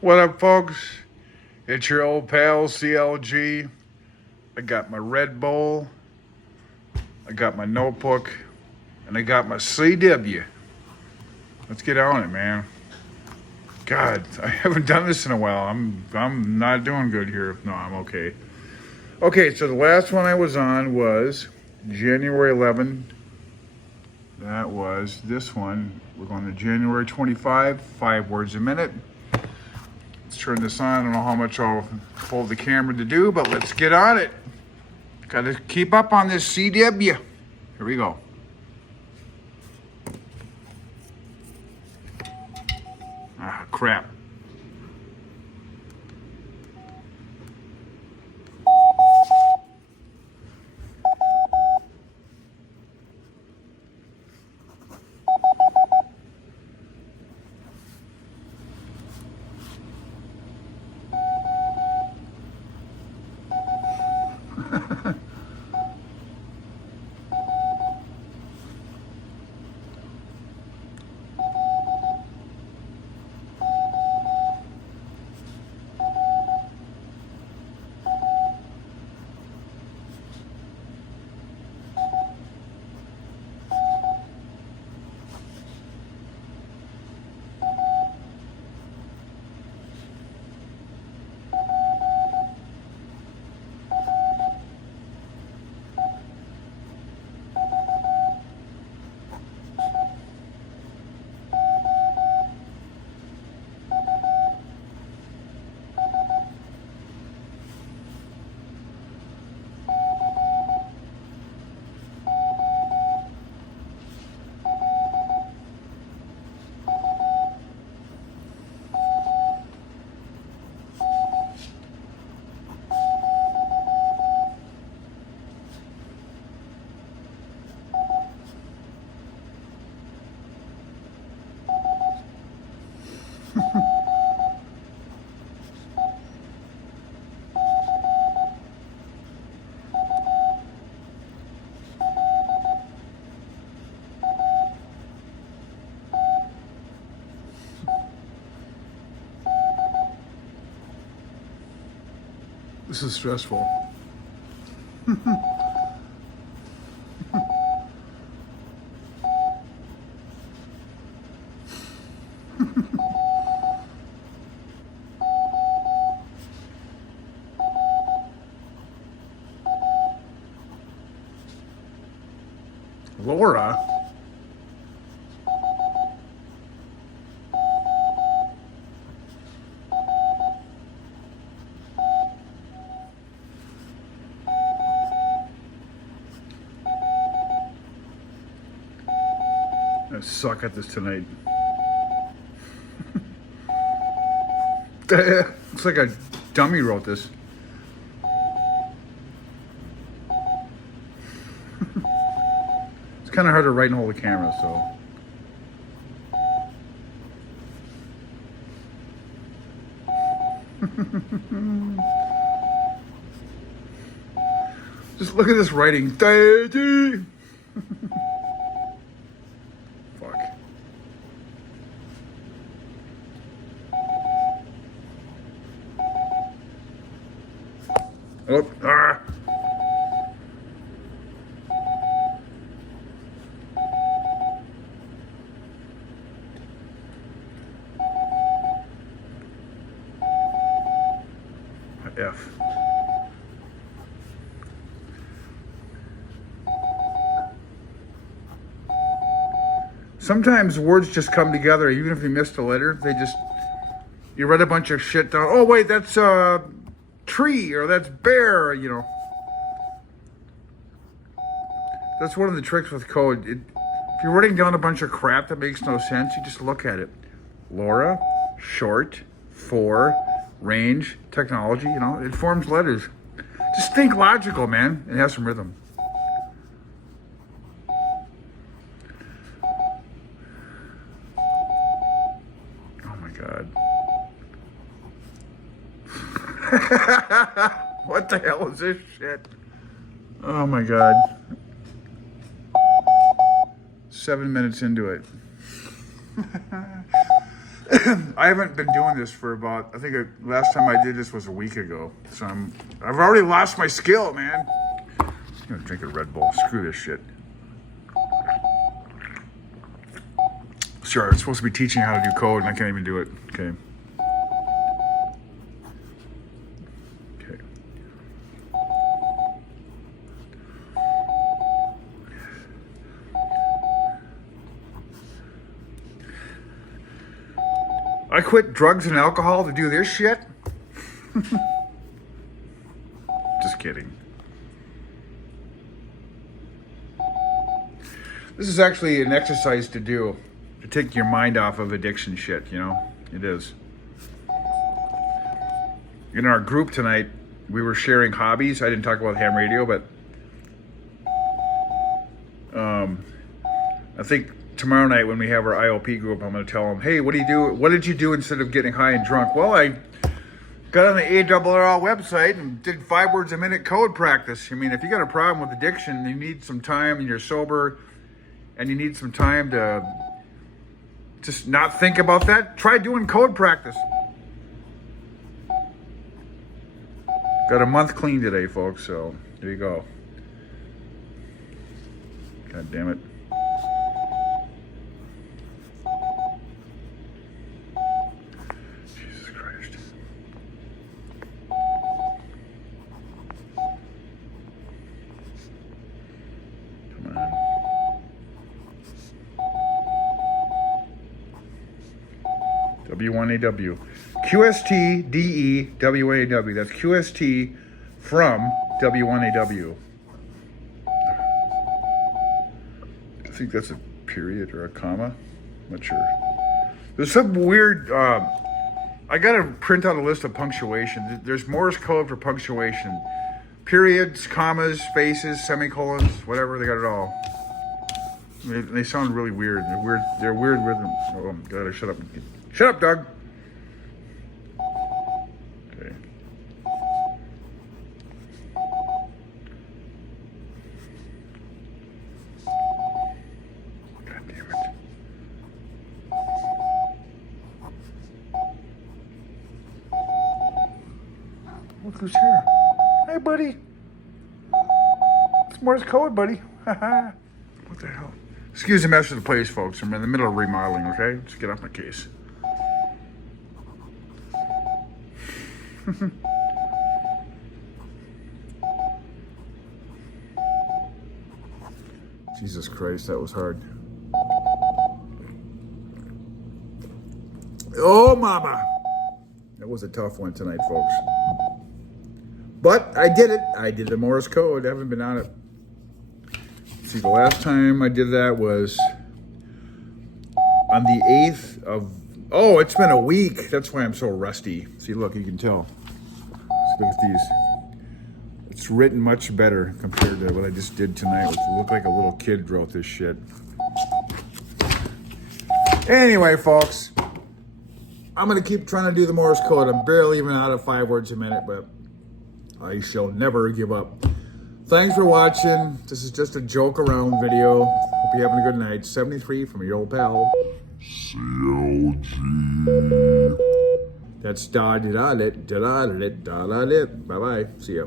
What up, folks? It's your old pal CLG. I got my Red Bull, I got my notebook, and I got my CW. Let's get on it, man. God, I haven't done this in a while. I'm not doing good here. No, I'm okay. Okay, so the last one I was on was January 11. That was this one. We're going to January 25, 5 words a minute. Let's turn this on. I don't know how much I'll hold the camera to do, but let's get on it. Got to keep up on this CW. Here we go. Ah, crap. This is stressful. Laura? I suck at this tonight. Looks like a dummy wrote this. It's kind of hard to write and hold the camera, so. Just look at this writing. Fuck. Oh, ah. F. Sometimes words just come together, even if you missed a letter. You read a bunch of shit down. Oh, wait, that's tree, or that's bear, you know. That's one of the tricks with code. If you're writing down a bunch of crap that makes no sense, you just look at it. Laura, short, for, range, technology, you know, it forms letters. Just think logical, man, and have some rhythm. Oh my God. What the hell is this shit? Oh my God. 7 minutes into it. I haven't been doing this for about, I think last time I did this was a week ago. So I've already lost my skill, man. I'm gonna drink a Red Bull. Screw this shit. Sure, it's supposed to be teaching how to do code and I can't even do it. Okay. Okay. I quit drugs and alcohol to do this shit? Just kidding. This is actually an exercise to do, to take your mind off of addiction shit, you know? It is. In our group tonight, we were sharing hobbies. I didn't talk about ham radio, but I think tomorrow night when we have our IOP group, I'm going to tell them, hey, what do you do? What did you do instead of getting high and drunk? Well, I got on the ARRL website and did 5 words a minute code practice. I mean, if you got a problem with addiction, you need some time and you're sober and you need some time to just not think about that, try doing code practice. Got a month clean today, folks, so there you go. God damn it. Jesus Christ. Come on. W1AW. QST DE W1AW. That's QST from W1AW. I think that's a period or a comma. I'm not sure. There's some weird. I gotta print out a list of punctuation. There's Morse code for punctuation. Periods, commas, spaces, semicolons, whatever. They got it all. They sound really weird. They're weird. They're weird rhythm. Oh, God, shut up. Shut up, Doug. Okay. God damn it. Look who's here. Hey, buddy. It's Morse code, buddy. What the hell? Excuse the mess of the place, folks. I'm in the middle of remodeling, okay? Just get off my case. Jesus Christ, that was hard. Oh, mama. That was a tough one tonight, folks. But I did it. I did the Morse code. I haven't been on it. See, the last time I did that was on the 8th of... Oh, it's been a week. That's why I'm so rusty. See, look, you can tell. Look at these. It's written much better compared to what I just did tonight, which looked like a little kid wrote this shit. Anyway, folks, I'm going to keep trying to do the Morse code. I'm barely even out of 5 words a minute, but I shall never give up. Thanks for watching. This is just a joke around video. Hope you're having a good night. 73 from your old pal. CLG. That's da-da-da-lit, da-da-da-lit, da-da-lit. Bye-bye. See ya.